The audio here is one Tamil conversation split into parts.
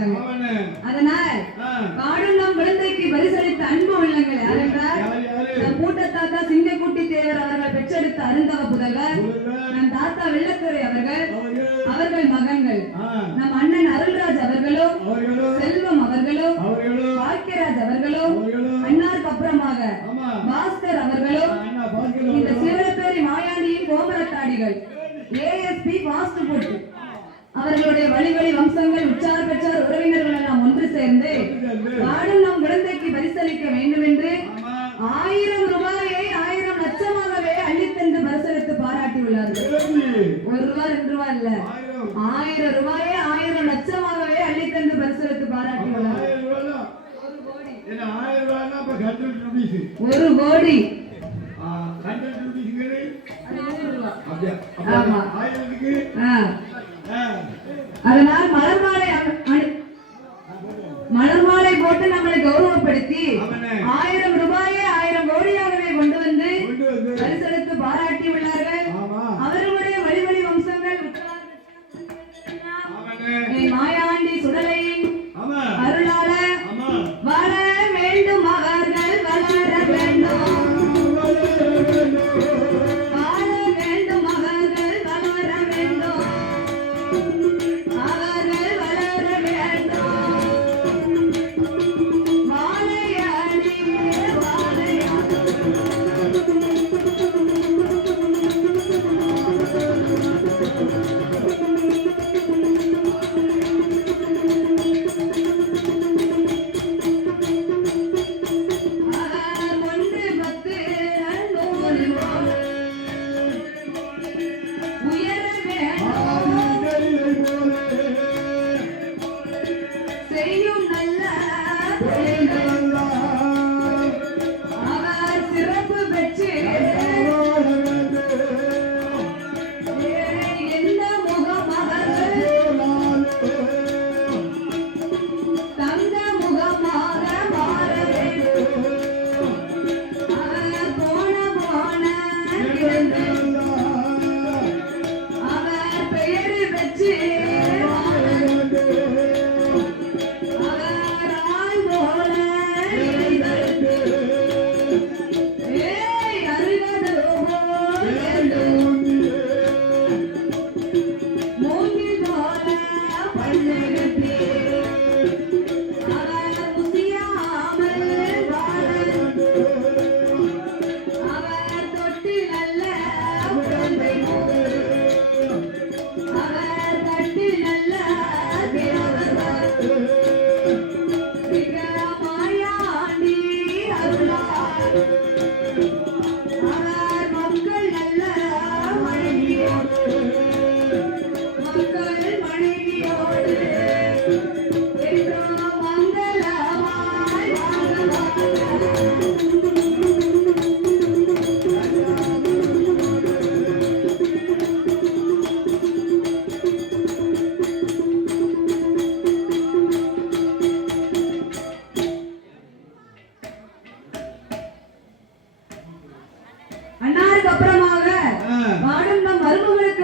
ஆரம்பிச்சிட்டாங்க. அதனால் காடும் நம் குழந்தைக்கு பரிசளித்த அன்பு உள்ளங்கள் யாரென்றால் நம் கூட்டத்தாத்தா சிங்கக்குட்டி தேவர் அவர்கள் பெற்றெடுத்த அருந்தவ புதல்வர் நம் தாத்தா வெள்ளத்துறை அவர்கள் மகன்கள் நம் அண்ணன் அருள்ராஜ் அவர்களும் செல்வம் அவர்களும் பாக்கியராஜ் அவர்களும் அண்ணாருக்கு அப்புறமாக பாஸ்கர் அவர்களும் இந்த சிவனப்பேரி மாயாண்டியின் கோமரத்தாடிகள் ஏஎஸ்பி ஃபாஸ்ட் ஃபுட் அவர்களுடைய வழி வம்சங்கள் உற்றார் பெற்றார் உறவினர்கள் எல்லாம் ஒன்று சேர்ந்து காடும் நம் குழந்தைக்கு பரிசளிக்க வேண்டும் என்று 1000 ரூபாயை 1000 லட்சமாகவே அள்ளித்தந்து பரிசளித்து பாராட்டியுள்ளார்கள். 1 ரூபாய் 2 ரூபாய் இல்ல, 1000 ரூபாயை 1000 லட்சமாகவே அள்ளித்தந்து பரிசளித்து பாராட்டியுள்ளார்கள். 1 கோடி அதனால் மலர் மாலை போட்டு நம்மளை கௌரவப்படுத்தி 1000 ரூபாயை 1000 கோடியாகவே கொண்டு வந்து பரிசளித்து பாராட்டி உள்ளார்கள். அவர்களுடைய வழி வம்சங்கள் மாயாண்டி சுடலையின் அருளால வளர வேண்டும், அவர்கள் வளர வேண்டும்.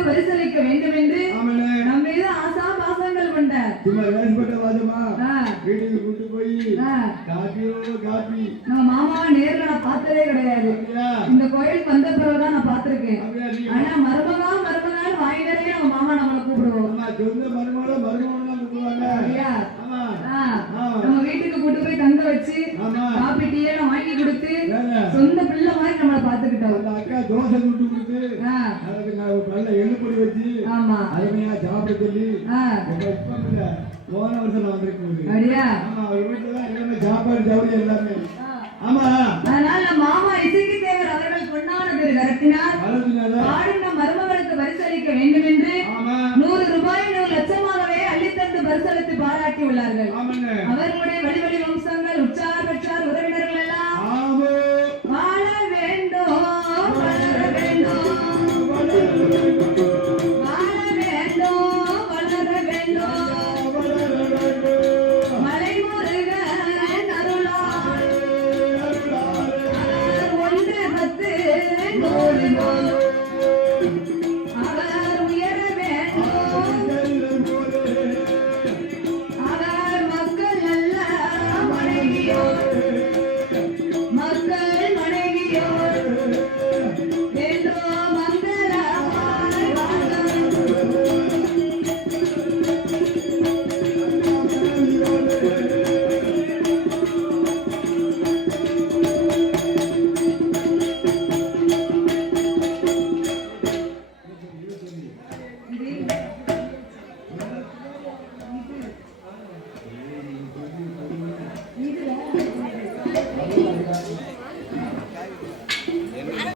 பரிசளிக்க வேண்டும் என்று நம்ம மீது ஆசா பாசங்கள் கொண்ட நம்ம மாமாவை நேர்ல நான் பார்த்ததே கிடையாது. இந்த கோயிலுக்கு வந்த பிறகுதான் நான் பார்த்திருக்கேன். ஆனா மருமகால் வாய் நிறைய நம்ம மாமா நம்மளை கூப்பிடுவோம். நம்ம வீட்டுக்கு கூட்டு போய் தங்க வச்சு காபி டீ எல்லாம் வாங்கி கொடுத்து சொந்த பிள்ளை மாதிரி நம்மளை பாத்துக்கிட்டோம். அக்கா தோசை சுட்டு கொடுத்து எழுப்படி வச்சு அருமையா சாப்பிட சொல்லி போன வருஷம் வந்திருக்கேன் சாப்பாடு ஜவுளி எல்லாமே. ஆமா, அதனால மாமா இசைக்கு தேவர் அவர்கள் பொன்னான பேர் கரத்தினார் பாடும் நம் மருமகளுக்கு பரிசளிக்க வேண்டும் என்று 100 ரூபாய் 100 லட்சமாகவே அள்ளித்தந்து பரிசளித்து பாராட்டி உள்ளார்கள்.